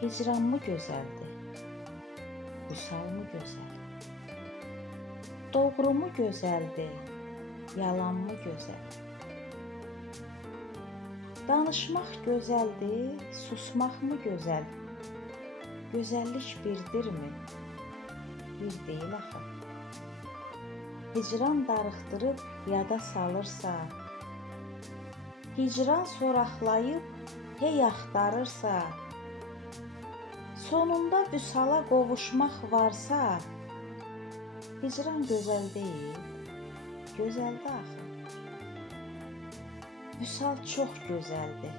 Hicran mı gözəldir, vüsal mı gözəl? Doğru mu gözəldir, yalan mı gözəl? Danışmaq gözəldir, susmaq mı gözəl? Gözəllik birdirmi? Bir deyil axı. Hicran darıxdırıb yada salırsa, hicran soraqlayıb hey axtarırsa, sonunda vüsala qovuşmaq varsa, hicran gözəl deyil, gözəldir axı. Vüsal çox gözəldir,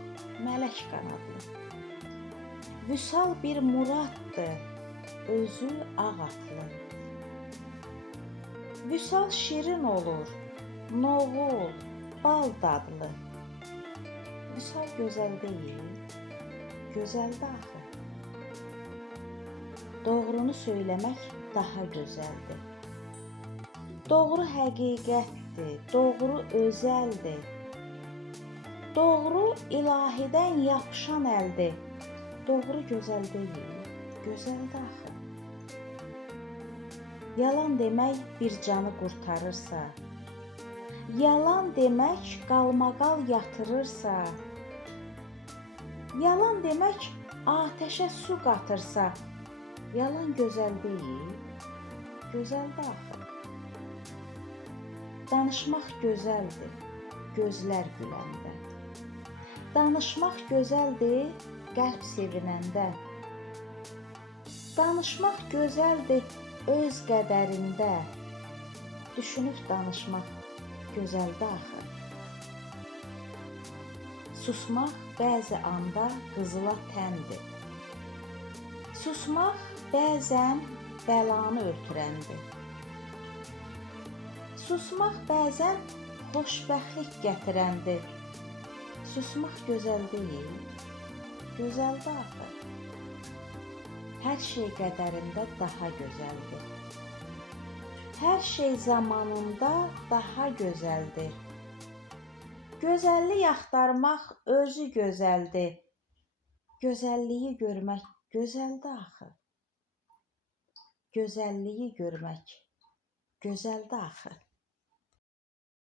mələk qanadlı. Vüsal bir muraddır, özü ağ atlı. Vüsal şirin olur, noğul, bal dadlı. Vüsal gözəl deyil, gözəldir axı. Doğrunu söyləmək daha gözəldir. Doğru həqiqətdir, doğru özəldir. Doğru ilahidən yapışan əldir. Doğru gözəl deyil, gözəldir axı. Yalan demək bir canı qurtarırsa, yalan demək qalmaqal yatırırsa, yalan demək atəşə su qatırsa, yalan gözəl deyil, gözəldir axı. Danışmaq gözəldir, gözlər güləndə. Danışmaq gözəldir, qəlb sevinəndə. Danışmaq gözəldir, öz qədərində. Düşünüb danışmaq gözəldir axı. Susmaq bəzi anda qızıla təndir. Susmaq bəzən bəlanı ötürəndir. Susmaq bəzən xoşbəxtlik gətirəndir. Susmaq gözəl deyil, gözəldir axı. Hər şey qədərində daha gözəldir. Hər şey zamanında daha gözəldir. Gözəllik axtarmaq özü gözəldir. Gözəlliyi görmək gözəldir axı. Gözəlliyi görmək gözəldir axı.